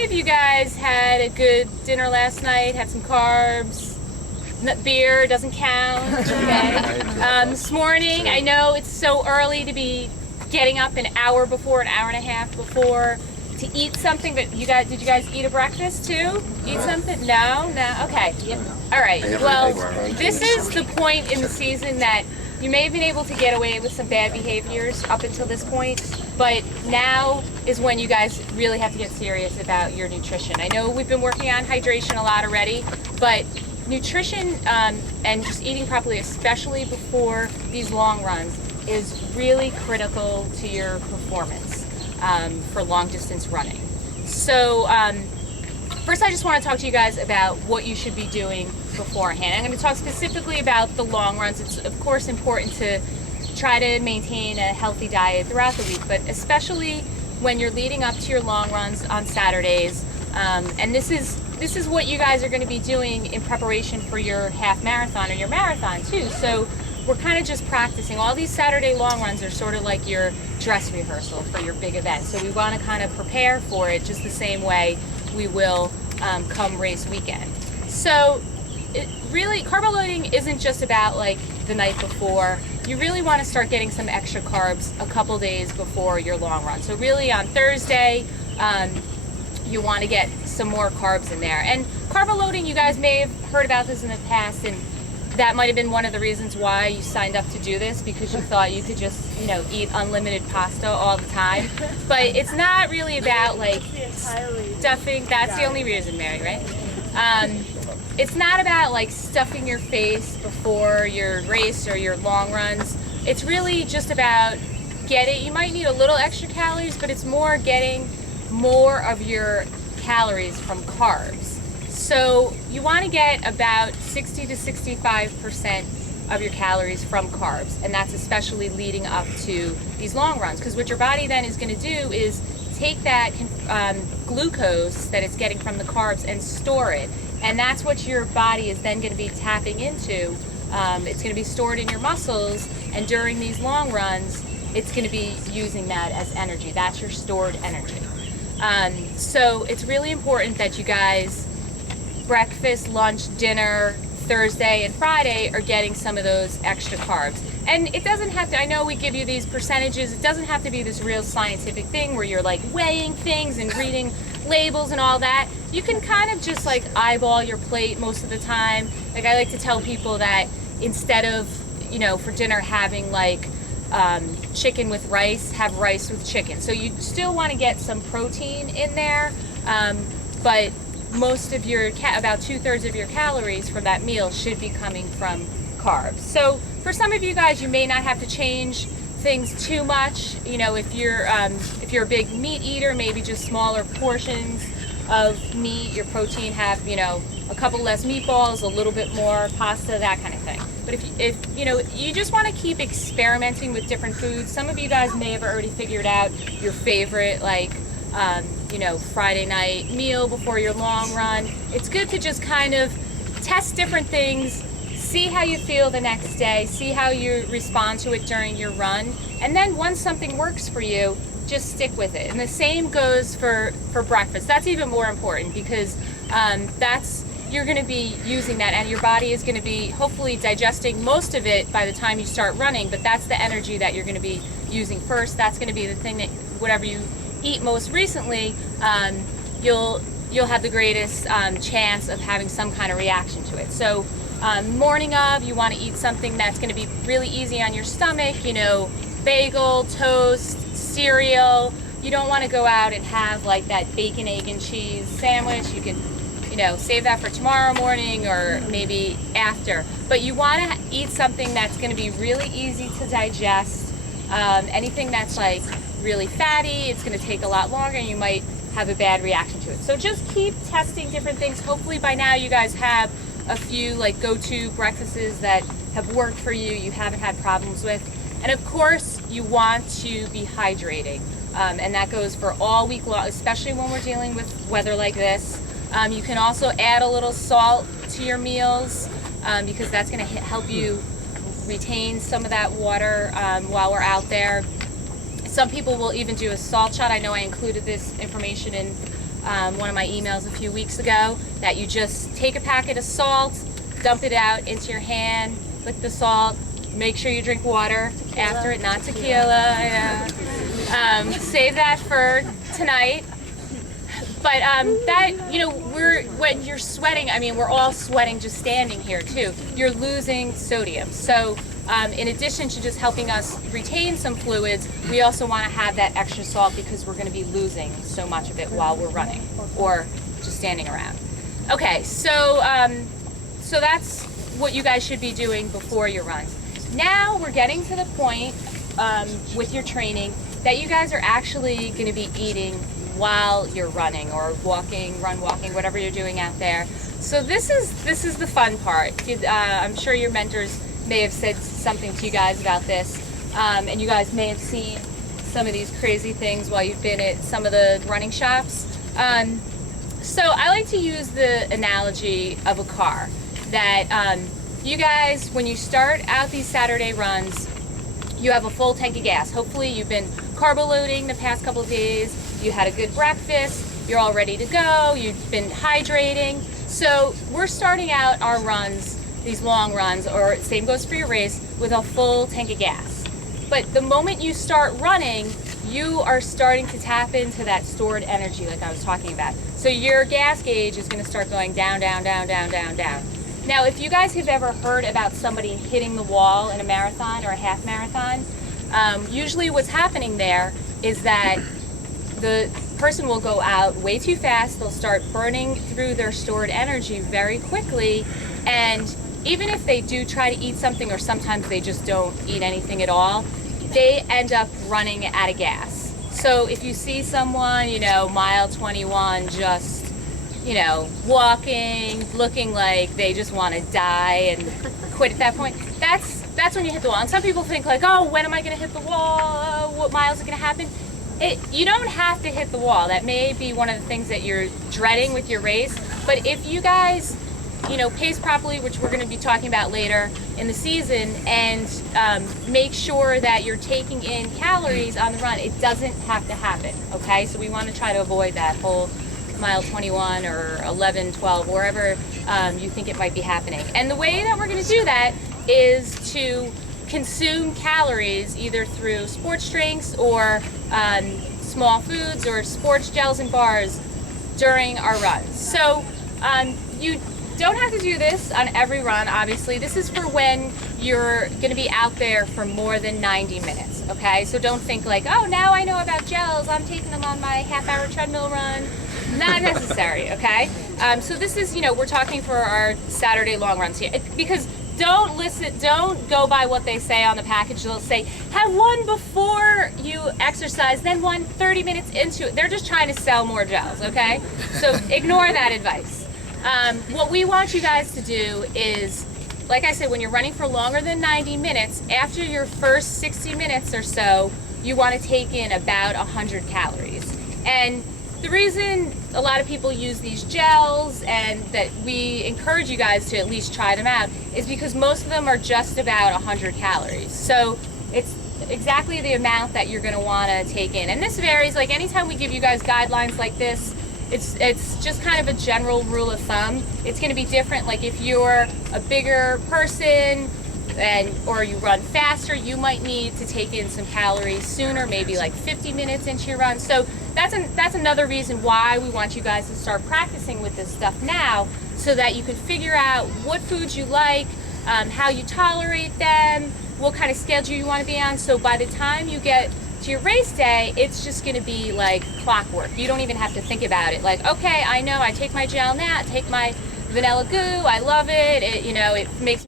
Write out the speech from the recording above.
many of you guys had a good dinner last night, had some carbs? Beer doesn't count, okay? This morning, I know it's so early to be getting up an hour before, an hour and a half before to eat something, but did you guys eat a breakfast too? Eat something? No? Okay. All right, well, this is the point in the season that you may have been able to get away with some bad behaviors up until this point, but now is when you guys really have to get serious about your nutrition. I know we've been working on hydration a lot already, but nutrition and just eating properly, especially before these long runs, is really critical to your performance for long distance running. So first I just want to talk to you guys about what you should be doing beforehand. I'm going to talk specifically about the long runs. It's of course important to try to maintain a healthy diet throughout the week, but especially when you're leading up to your long runs on Saturdays. And this is what you guys are going to be doing in preparation for your half marathon or your marathon too. So we're kind of just practicing. All these Saturday long runs are sort of like your dress rehearsal for your big event. So we want to kind of prepare for it just the same way we will come race weekend. So really, carb loading isn't just about like the night before. You really want to start getting some extra carbs a couple days before your long run. So really on Thursday, you want to get some more carbs in there. And carb loading, you guys may have heard about this in the past, and that might have been one of the reasons why you signed up to do this, because you thought you could just, eat unlimited pasta all the time. But it's not really about like stuffing. That's the only reason, Mary, right? It's not about like stuffing your face before your race or your long runs. It's really just about you might need a little extra calories, but it's more getting more of your calories from carbs. So you want to get about 60 to 65% of your calories from carbs, and that's especially leading up to these long runs, because what your body then is going to do is take that glucose that it's getting from the carbs and store it, and that's what your body is then going to be tapping into. It's going to be stored in your muscles, and during these long runs it's going to be using that as energy. That's your stored energy. So it's really important that you guys, breakfast, lunch, dinner, Thursday and Friday, are getting some of those extra carbs. And it doesn't have to, I know we give you these percentages, it doesn't have to be this real scientific thing where you're like weighing things and reading labels and all that. You can kind of just like eyeball your plate most of the time. Like I like to tell people that instead of, for dinner having like chicken with rice, have rice with chicken. So you still want to get some protein in there, but most of your, about 2/3 of your calories from that meal should be coming from carbs. So for some of you guys, you may not have to change things too much. If you're a big meat eater, maybe just smaller portions of meat. Your protein have, a couple less meatballs, a little bit more pasta, that kind of thing. But if you just want to keep experimenting with different foods. Some of you guys may have already figured out your favorite, like, Friday night meal before your long run. It's good to just kind of test different things, see how you feel the next day, see how you respond to it during your run, and then once something works for you, just stick with it. And the same goes for breakfast. That's even more important, because you're going to be using that, and your body is going to be hopefully digesting most of it by the time you start running, but that's the energy that you're going to be using first. That's going to be the thing that whatever you eat most recently, you'll have the greatest chance of having some kind of reaction to it. So morning of, you want to eat something that's going to be really easy on your stomach, bagel, toast, cereal. You don't want to go out and have like that bacon, egg, and cheese sandwich. You can save that for tomorrow morning or maybe after. But you want to eat something that's going to be really easy to digest. Anything that's like really fatty, it's going to take a lot longer and you might have a bad reaction to it. So just keep testing different things. Hopefully by now you guys have a few like go-to breakfasts that have worked for you, you haven't had problems with. And of course you want to be hydrating. And that goes for all week long, especially when we're dealing with weather like this. You can also add a little salt to your meals because that's going to help you retain some of that water while we're out there. Some people will even do a salt shot. I know I included this information in one of my emails a few weeks ago, that you just take a packet of salt, dump it out into your hand, lick the salt, make sure you drink water after it, not tequila. Save that for tonight. But that, when you're sweating, I mean, we're all sweating just standing here too. You're losing sodium. So in addition to just helping us retain some fluids, we also want to have that extra salt because we're going to be losing so much of it while we're running or just standing around. Okay, so that's what you guys should be doing before your runs. Now we're getting to the point with your training that you guys are actually going to be eating while you're running or walking, walking, whatever you're doing out there. So this is the fun part. I'm sure your mentors may have said something to you guys about this, and you guys may have seen some of these crazy things while you've been at some of the running shops. So I like to use the analogy of a car, that you guys, when you start out these Saturday runs, you have a full tank of gas. Hopefully you've been carbo loading the past couple of days, you had a good breakfast, you're all ready to go, you've been hydrating. So we're starting out our runs, these long runs, or same goes for your race, with a full tank of gas. But the moment you start running, you are starting to tap into that stored energy like I was talking about. So your gas gauge is going to start going down, down, down, down, down, down. Now, if you guys have ever heard about somebody hitting the wall in a marathon or a half marathon, usually what's happening there is that the person will go out way too fast, they'll start burning through their stored energy very quickly, and even if they do try to eat something, or sometimes they just don't eat anything at all, they end up running out of gas. So if you see someone, mile 21, just walking, looking like they just want to die and quit at that point, that's when you hit the wall. And some people think like, oh, when am I going to hit the wall? What miles are going to happen? You don't have to hit the wall. That may be one of the things that you're dreading with your race. But if you guys, pace properly, which we're going to be talking about later in the season, and make sure that you're taking in calories on the run, it doesn't have to happen, okay? So we want to try to avoid that whole mile 21 or 11, 12, wherever you think it might be happening. And the way that we're going to do that is to consume calories either through sports drinks or small foods or sports gels and bars during our runs. So you don't have to do this on every run, obviously. This is for when you're going to be out there for more than 90 minutes, okay? So don't think like, oh, now I know about gels, I'm taking them on my half-hour treadmill run. Not necessary, okay? So this is, we're talking for our Saturday long runs here. Because don't go by what they say on the package. They'll say, have one before you exercise, then one 30 minutes into it. They're just trying to sell more gels, okay? So ignore that advice. What we want you guys to do is, like I said, when you're running for longer than 90 minutes, after your first 60 minutes or so, you want to take in about 100 calories. And the reason a lot of people use these gels, and that we encourage you guys to at least try them out, is because most of them are just about 100 calories. So it's exactly the amount that you're going to want to take in. And this varies. Like anytime we give you guys guidelines like this, it's just kind of a general rule of thumb. It's going to be different. Like if you're a bigger person or you run faster, you might need to take in some calories sooner, maybe like 50 minutes into your run. So that's another reason why we want you guys to start practicing with this stuff now, so that you can figure out what foods you like, how you tolerate them, what kind of schedule you want to be on. So by the time you get to your race day, it's just going to be like clockwork. You don't even have to think about it. Like, okay, I know I take my gel now, I take my vanilla goo, I love it. It makes